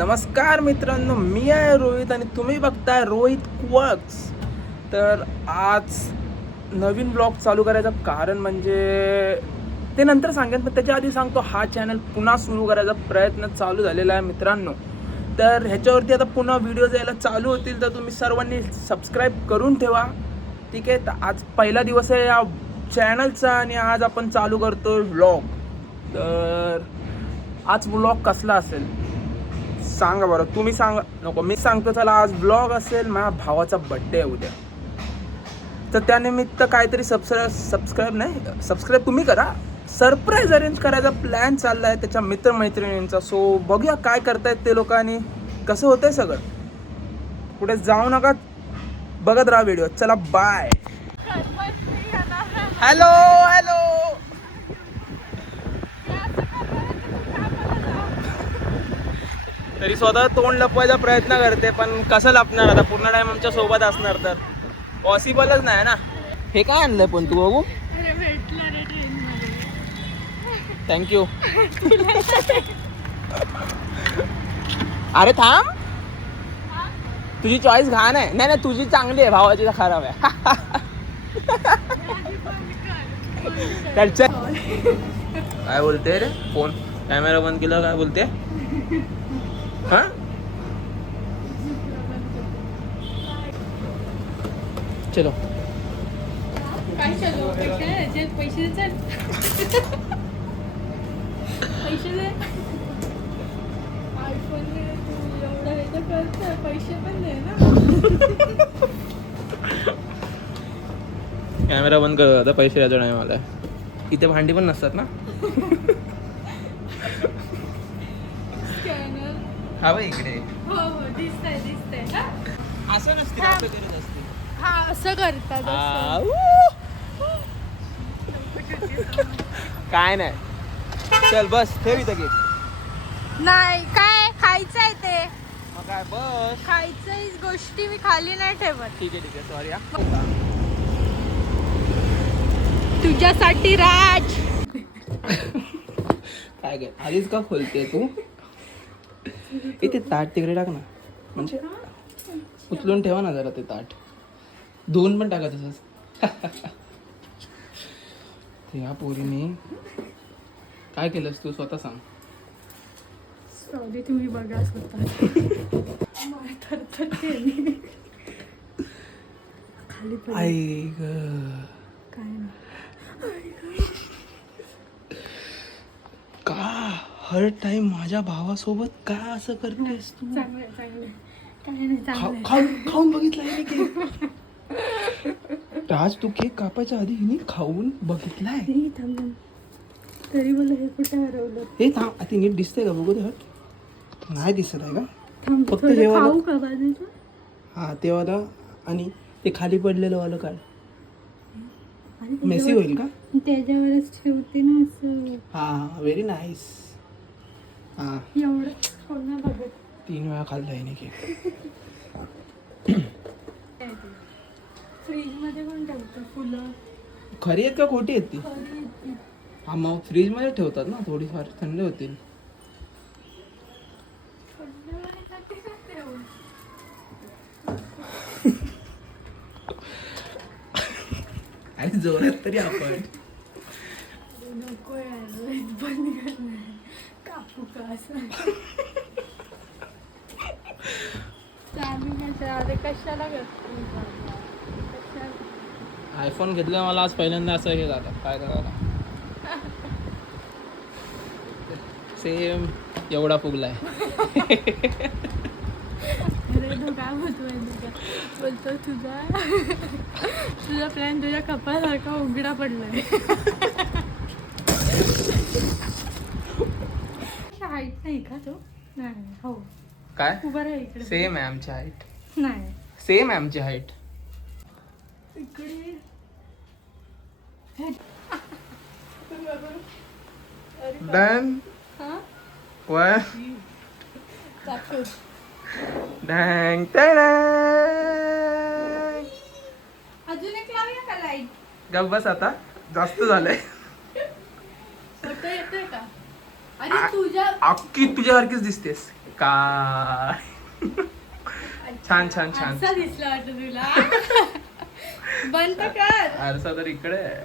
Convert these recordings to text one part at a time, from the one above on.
नमस्कार मित्रांनो मी आहे रोहित आणि तुम्ही बघताय रोहित क्वर्क्स तर आज नवीन ब्लॉग चालू करायचं कारण म्हणजे ते नंतर सांगेन पण त्याच्या आधी सांगतो हा चॅनल पुन्हा सुरू करायचा प्रयत्न चालू झालेला आहे मित्रांनो. तर ह्याच्यावरती आता पुन्हा व्हिडिओ यायला चालू होतील तर तुम्ही सर्वांनी सबस्क्राईब करून ठेवा. ठीक आहे? तर आज पहिला दिवस आहे या चॅनलचा आणि आज आपण चालू करतो ब्लॉग तर आज ब्लॉग कसला असेल? सांगा बरं तुम्ही सांगा नको मी सांगतो चला आज ब्लॉग असेल माझ्या भावाचा बड्डे आहे उद्या. तर त्यानिमित्त काहीतरी सबस्क्राईब सबस्क्राईब नाही सबस्क्राईब तुम्ही करा. सरप्राईज अरेंज करायचा प्लॅन चालला आहे त्याच्या मित्रमैत्रिणींचा. सो बघूया काय करतायत ते लोकांनी. कसं होतंय सगळं. कुठे जाऊ नका बघत राहा व्हिडिओ चला बाय हॅलो हॅलो तरी स्वतः तोंड लपवायचा प्रयत्न करते पण कसं लपणार? आता पूर्ण टाइम आमच्यासोबत असणार तर. पॉसिबलच नाही ना? हे काय आणलंय पण तू बघू? थँक्यू अरे थांब. तुझी चॉईस घाण आहे. नाही नाही तुझी चांगली आहे. भावाची तर खराब आहे. त्याच्या काय बोलते रे? फोन कॅमेरा बंद केला काय बोलते? हा? चलो. काय चालू? पैसे पैसे दे चल पैसे दे. आयफोन एवढं हे करतोय पैसे पण दे ना. कॅमेरा बंद कर आता पैसे द्यायचा नाही मला. इथे भांडी पण नसतात ना? हा बघ इकडे. हो हो दिसतंय दिसतंय असं नसते. असं करत असते. हा असं करतात असं. काय नाही. चल बस ठेव इथं घे नाही काय खायचं आहे ते? मग काय बस. खायचं गोष्टी मी खाली नाही ठेवत. ठीक आहे ठीक आहे सॉरी हा. तुझ्यासाठी राज. काय काय आधीच का खोलते तू? इथे ताट तिकडे टाक ना. म्हणजे उचलून ठेवा ना जरा ते ताट. धुवून पण टाका तसंच. ते या पोरीने. काय केलंस तू? स्वतः सांग. सॉरी तुम्ही बघा स्वतः. आई ग. काय नाही का हर टाइम माझ्या भावासोबत का असं करतेस तू? चांगलं. काय नाही खा- चांगलं आहे. खाऊन खाऊन बघितलाय केक. राज तू केक कापायच्या आधी हिने खाऊन बघितलाय? नाही, थांब थांब. तरी मला हे कुठे हरवलं? हे थांब आता नीट दिसतंय का? बघू दे हट. नाही दिसत आहे का? थांब फक्त थोडं हे वालं- खाऊ का बाजूचं? हा ते वाला आणि ते खाली पडलेलं वालं काढ. आणि मेसी होईल का? त्याच्यावर- त्याच्यावरच ठेवते ना असं. हा व्हेरी नाईस हा एवढं कोण नाही बघत तीन वेळा खाल्ला हिने केक फ्रीजमध्ये पण ठेवतं फुलं खरी आहेत का खोटी आहेत ती. हा मग फ्रीजमध्ये ठेवतात ना थोडीफार थंड होतील? आणि जोरात तरी आपण नको यार बंद कर ना. कापू का असं चालू नाही अरे कशाला आयफोन घेतलं मला आज पहिल्यांदा असं हे झालं. काय झालं सेम एवढा फुगलाय अरे काय बोलतो तुझा. तुझा प्लॅन तुझ्या कपासारखा उघडा पडलाय हाईट नाही का तो नाही हो. काय? उभा राहा इकडे. सेम आहे आमची हाईट नाही. सेम आहे आमची हाईट इकडे. डन हा? वन डँग. अजून एक लावूया का लाइट गप बस आता. जास्त झालंय फोटो येतोय का अरे तुझ्या अख्खी तुझ्यासारखीच दिसतेस. काय? छान छान छान. असा दिसला वाटत तुला? बंद कर. आरसा तर इकडे आहे.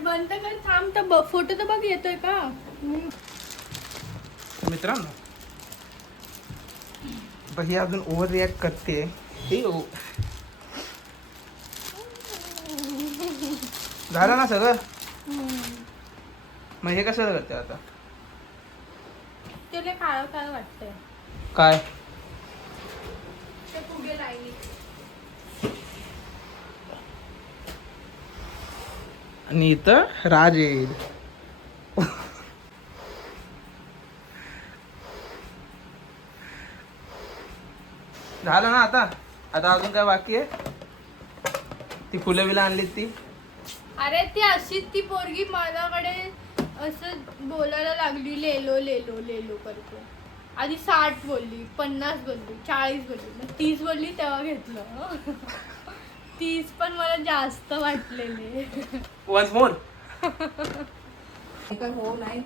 बंद कर थांब तर फोटो तर बघ येतोय का? मित्रांनो पण ही अजून ओव्हर रिॲक्ट करते. हे ओ झालं ना सगळं? मग हे कसं करते आता? त्याला काळं काळं वाटतंय. काय? ते फुगे आणि इथं राज येईल. झालं ना आता? आता अजून काय बाकी आहे? ती फुलं बिलं आणलीत ती? अरे ती अशीच ती पोरगी माझ्याकडे असं बोलायला लागली लेलो लेलो लेलो करतो. आधी साठ बोलली पन्नास बोलली चाळीस बोलली. मग तीस बोलली तेव्हा घेतलं तीस पण मला जास्त वाटलेले. वन्स मोर हो नाही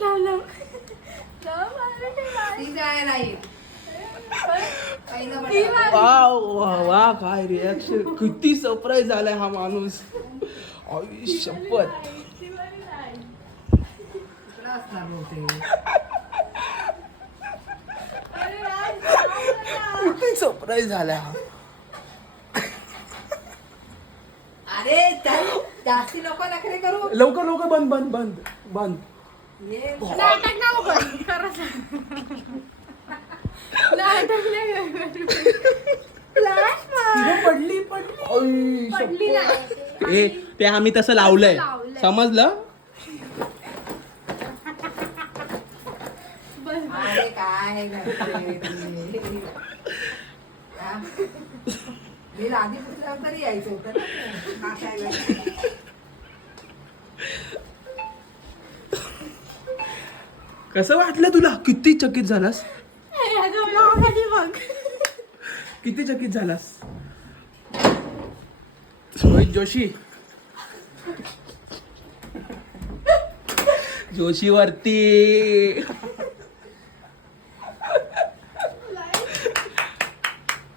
झालं झालं मला ते वा वा वा काय रिॲक्शन किती सरप्राईज झालाय हा माणूस. शपथ. किती सरप्राईज झालाय हा. अरे जास्ती नको नखरे करू. लवकर लवकर बंद बंद बंद बंद. ये. नाटक नको करू. खरं सांग. नाटक नाही करू. Flash मार. पडली पडली पडली नाही. ए ते आम्ही तसं लावलंय लावलंय. समजलं अरे काय हा? मी तरी यायचं होतं ना नाचायला. कसं वाटलं तुला किती चकित झालास बघ. किती चकित झालास? रोहित जोशी. जोशी वरती.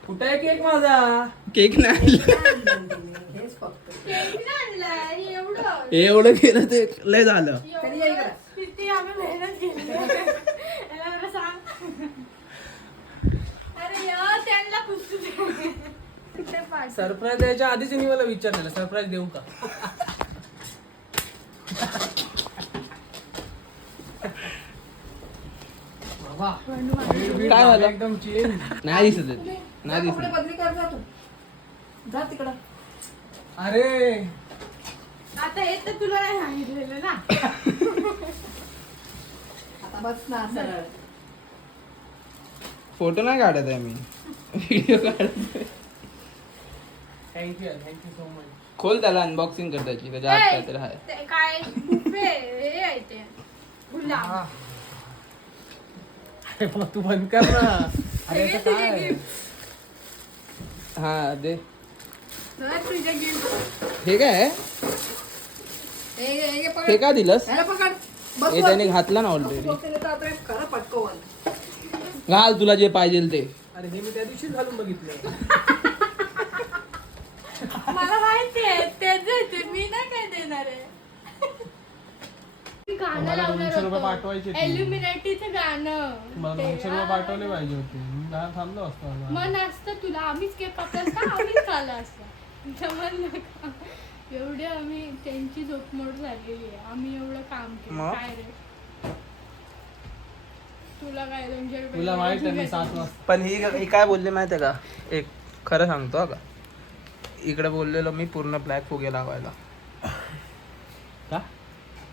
कुठे आहे केक माझा? केक नाही. आणलं. एवढं. एवढं केलं ते लय झालं. कधी? किती आम्ही मेहनत केली याला जरा सांग. अरे या त्यांना पुसू दे. ते पाठ. सरप्राईज द्यायच्या आधीच मी मला विचारलेलं सरप्राईज देऊ का? बाबा. काय झालं? एकदम चेंज नाही दिसत आहे. नाही कपडे दिसत. बदली कर जा तू. जा तिकडं. अरे. आता हे तर तुला नाही सांगितलेलं ना. आता बस ना सरळ फोटो नाही काढत आहे मी. व्हिडिओ काढत thank you thank you so much खोल त्याला अनबॉक्सिंग कर त्याची त्याच्या आत आहे ते काय बुफे हे आहे ते. गुलाब. अरे मग तू बंद कर ना. अरे हे तुझे काय. हा दे. हे तुझे. हे काय आहे? हे हे हे पकड. हे का दिलंस? ह्याला पकड. बस हे. त्याने घातलं ना ऑलरेडी तर खरं घाल तुला जे पाहिजे ते. अरे हे मी त्या दिवशीच घालून बघितलं. मला माहिती आहे ते मी नाही काय देणार आहे. गाणं दोनशे रुपये पाठवायचे ते. एल्युमिनाटीचं गाणं. मला ते, दोनशे रुपये आ, पाठवले पाहिजे होते. मी थांबलो असतो आता. मन असतं तुला आम्हीच केक कापला असता आम्हीच खाल्ला असता. का? एवढे आम्ही त्यांची झोपमोड झालेली आहे. आम्ही एवढं काम केलं. मग? काय रे? तुला काय दोनशे रुपये तुला माहीत आहे मी घेतले. सात वाजता पण ही ही काय बोलली माहिती आहे का? एक खरं सांगतो हा का? इकडे बोललेलो मी पूर्ण ब्लॅक फुगे लावायला का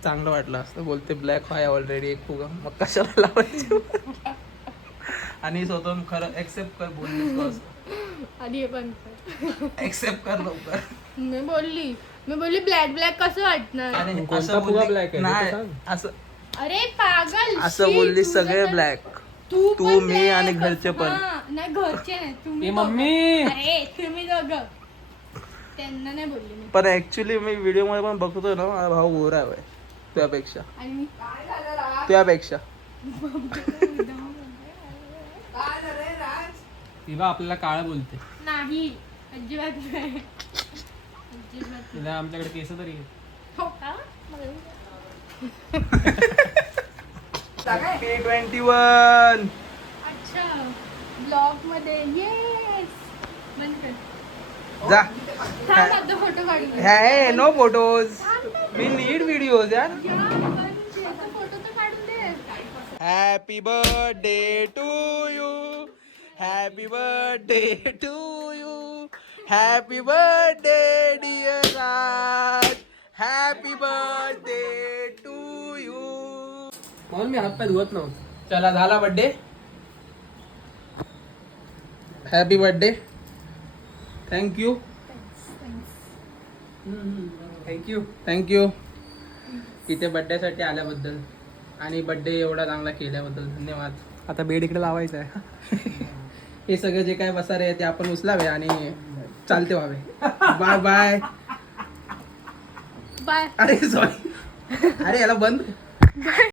चांगलं वाटलं असतं बोलते ब्लॅक आहे ऑलरेडी एक फुगा मग कशाला लावायचे आणि स्वतः खरं एक्सेप्ट कर बोललीस आधी हे पण कर. एक्सेप्ट कर लवकर मी बोलली मी बोलली ब्लॅक ब्लॅक कसं वाटणार आणि कोणता असं फुगा बोलली- black आहे? ते तर नाही सांग. असं अरे पागल असं शी, बोलली तुझं सगळे तर- ब्लॅक तू पण मी आणि घरचे पण. हा, नाही घरचे नाही तुम्ही ए, दोघं. मम्मी. अरे तुम्ही दोघं त्यांना नाही बोलली मी. पण ऍक्च्युली मी व्हिडिओमध्ये पण बघतो ना माझा भाऊ गोरा आहे तुझ्यापेक्षा आणि मी काय झालं राज? तुझ्यापेक्षा काय झालं रे राज ती बा आपल्याला काळ बोलते. नाही अजिबात नाही. अजिबात. तिला आमच्याकडे केस तरी आहे. हो का? ट्वेंटी वन अच्छा ब्लॉगमध्ये येस बंद कर. जा. हे नो फोटोज मी नीड व्हिडिओज यार. Happy birthday to you happy birthday to you happy birthday dear Raj happy birthday to you म्हणून मी हातपाय धुवत नव्हतो. चला झाला birthday happy birthday thank you thank you thank you इथे बड्डेसाठी आल्याबद्दल आणि बड्डे एवढा चांगला केल्याबद्दल धन्यवाद. आता बेड इकडे लावायचा आहे. हे सगळे जे काय बसारे आहे ते आपण उचलावे आणि चालते व्हावे. बाय बाय बाय अरे सॉरी अरे याला बंद.